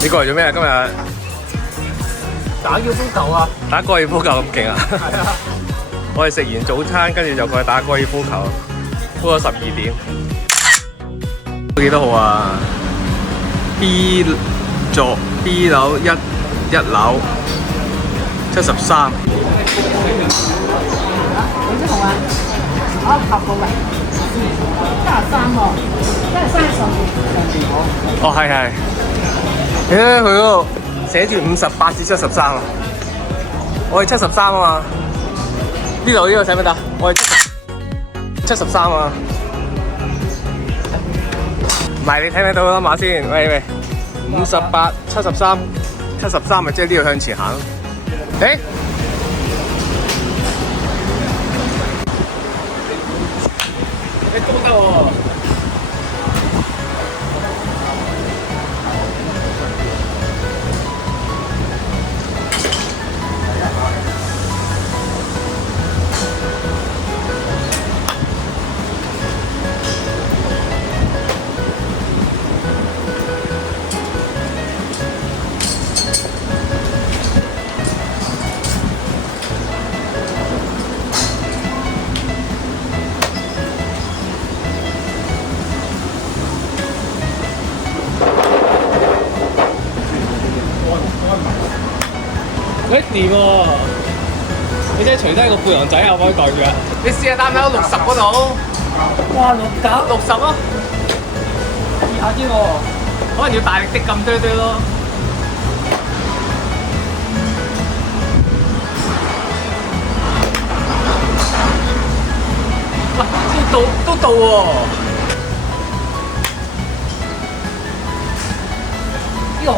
你過嚟做咩啊？今日打高爾夫球啊！打高爾夫球咁勁啊！係啊！我哋食完早餐，跟住就過去打高爾夫球，到咗12點。幾多號啊 ？B 座 B 樓一樓73。你知好啊？我合過嚟，73號，真係上邊。哦，係。佢嗰度寫住58至73啊！我係73啊嘛。呢度使唔使打？我係73啊。唔係，你睇唔睇到個 number 先？喂，58、73、73咪即係呢度向前行。誒？你都得喎。誒掂喎！你真係除低個背囊仔可唔可以袋住啊？你試下擔唔擔到60嗰度？哇，60咯，熱下啲喎，可能要大力啲撳堆咯。喂，都到喎！呢個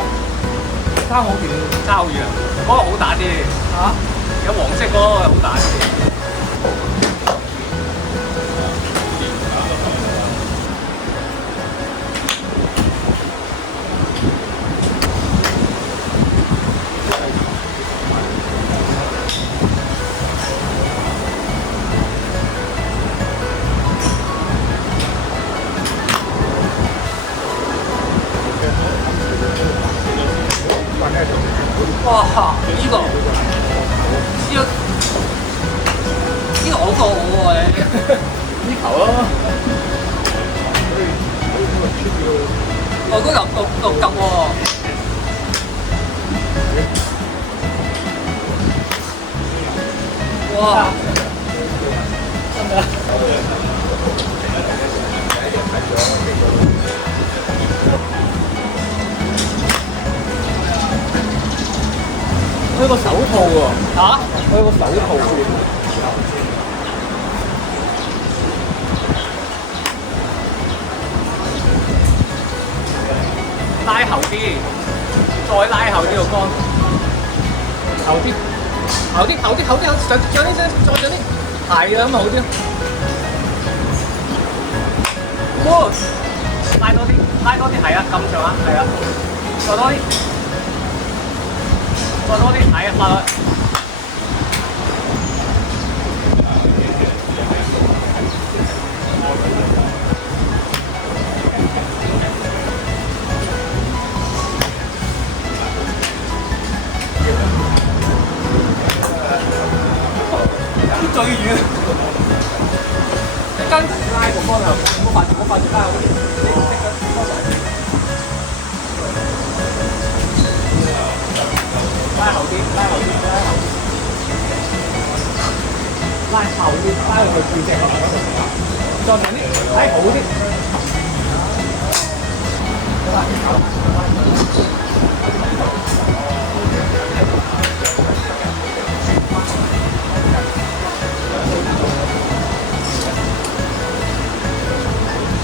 差好遠，差好遠啊！嗰個好打啲嚇！有黃色嗰個好打啲。哇！呢個好過我喎你。呢球咯。我嗰嚿六級喎。哇！得唔得？佢個手套喎。嚇？佢個手套喎。拉後啲，再拉後啲個杆，後啲，上啲，再上啲，係啊，咁咪好啲。哇！拉多啲，係啊，撳上啊，係啊，再多啲，係啊，發落。最遠，跟拉個方向，我發住拉嗰啲，拉後啲，拉後啲，拉落去背脊，再長啲，拉好啲。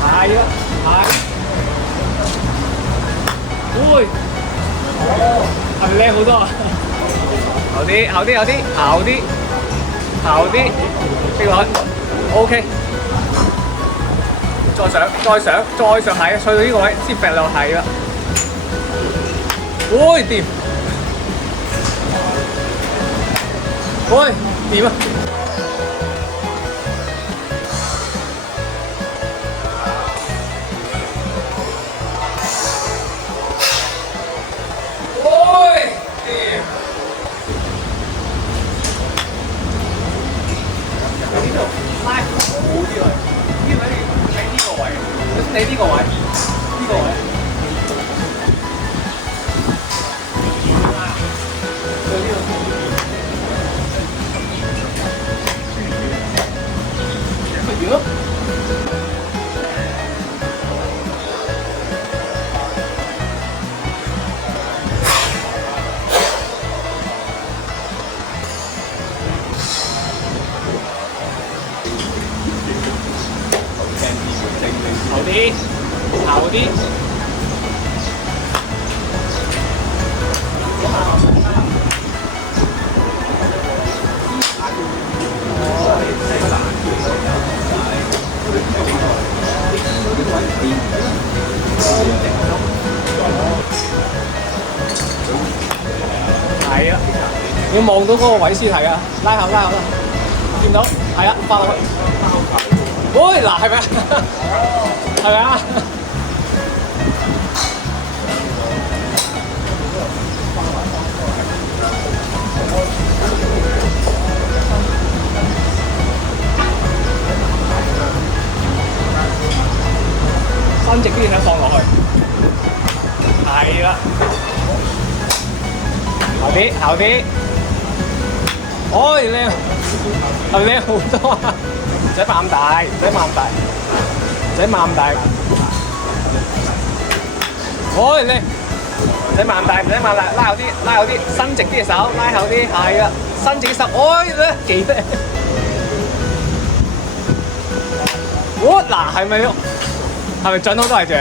係啊，係。會。哦，係咪靚好多啊？後啲，逼落去 ，OK。再上，係啊，去到呢個位先揈落係啦。會掂。會掂啊！個位，呢個位。咪咯。後啲，後啲。係啊，要望到嗰個位先係啊，拉後拉後啦，見到係啊，發落去。喂，嗱係咪啊？係咪啊？伸直啲想放落去，係啦，後啲後啲，哎靚，係咪靚好多啊？唔使擘咁大，唔使擘咁大，唔使擘咁大。哎靚，唔使擘咁大，唔使擘大，拉後啲，拉後啲，伸直啲隻手，拉後啲，係啦，伸直隻手，哎咧幾叻！我嗱係咪？係咪準好多係正？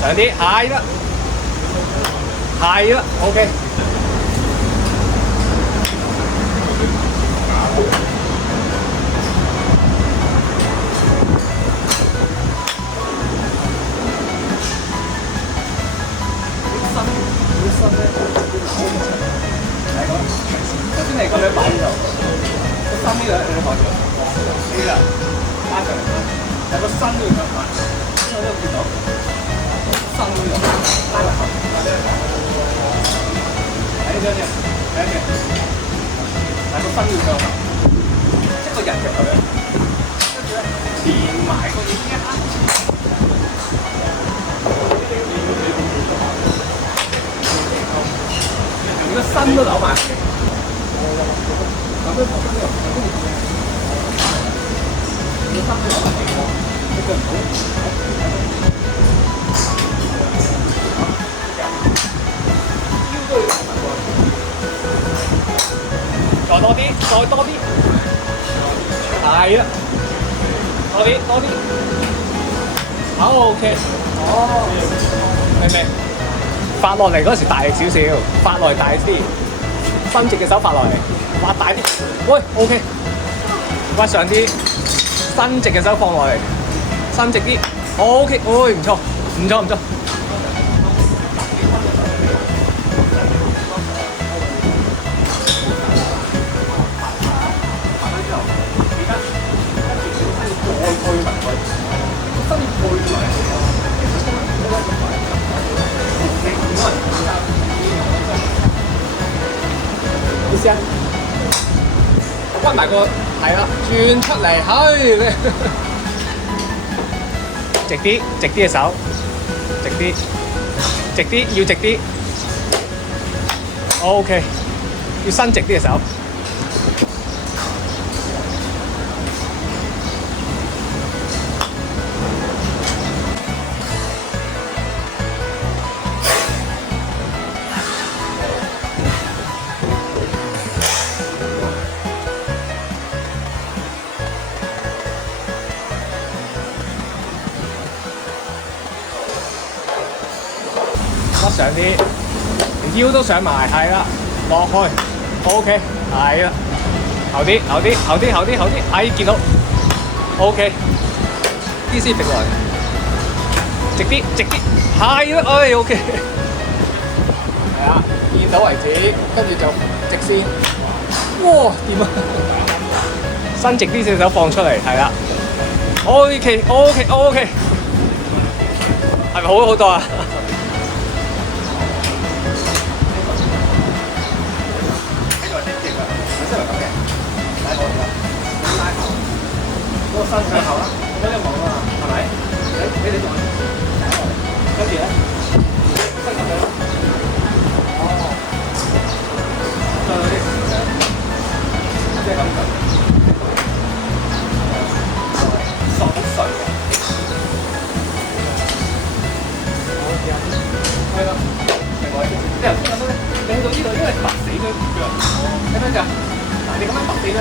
上啲係啦。係啦 ，OK。頭先你咁樣擺呢度，個身呢度你放住，呢啦，拉上嚟，但個身都要咁擺，呢個都見到，身都要拉落去。睇呢張先，睇一隻，但個身要向後，即個人入去咧，跟住咧連埋個耳一啱。連個身都扭埋。再多啲，再多啲，係啦，多啲，多啲，好 OK，哦，明唔明？發落嚟嗰時大力少少，發落嚟大啲，伸直嘅手發落嚟，發大啲，喂 OK，屈上啲，伸直嘅手放落嚟，伸直啲 ，OK， 喂唔錯，唔錯唔錯。意思啊？屈埋個係啦，轉出嚟，係你直啲，直啲嘅手，直啲，直啲，要直啲。OK， 要伸直啲嘅手。屈上啲，連腰都上埋，係啦，落去 ，OK， 係啦，後啲，後啲，後啲，後啲，後啲，係見到 ，OK， 啲先揈落嚟，直啲，直啲，係啦，哎 OK，啊，見到為止，跟住就直線。哇，掂啊！伸直啲隻手放出嚟，係啦。OK，係咪好咗好多啊？呢個係直嘅，本身係咁嘅，拉後啦，拉後，嗰個身向後啦，咁樣望啊嘛，係咪？你做，跟住咧，伸入去咯。哦，再嗰啲，即係咁樣。爽水啊！係啦，另外即係頭先咁咧，你去到呢度，因為揼死咗條腳，睇唔睇㗎？嗱，你咁樣揼死咧，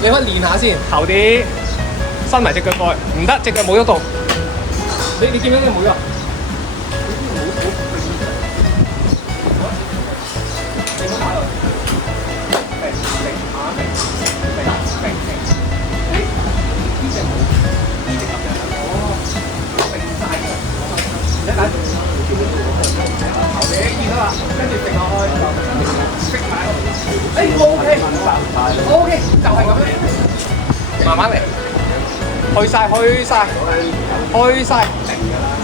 你可以練下先，後啲伸埋隻腳過去，唔得，隻腳冇喐到。你見唔見到冇喐？OK， 就係咁樣，慢慢嚟，去晒，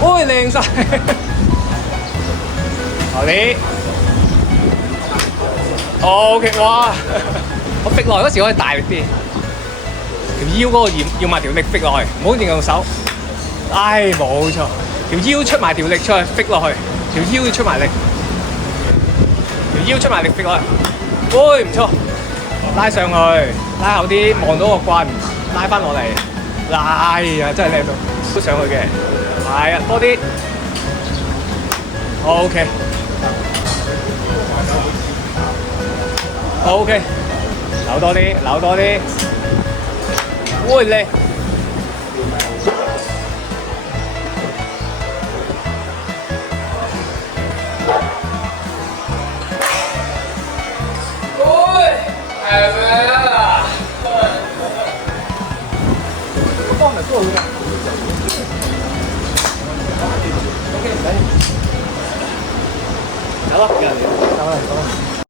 喂，靚晒，後啲 OK， 哇！我揈落嚟嗰時可以大力啲，條腰嗰個要埋條力揈落去，唔好淨用手。唉，冇錯，條腰出埋條力出去揈落去，條腰要出埋力，條腰出埋力揈落去，喂，唔錯。拉上去，拉後啲，望到個棍，拉翻落嚟，哎呀，真係靚到，都上去嘅，係啊，多啲 ，OK， 扭多啲，喂，靚，走啦，走啦。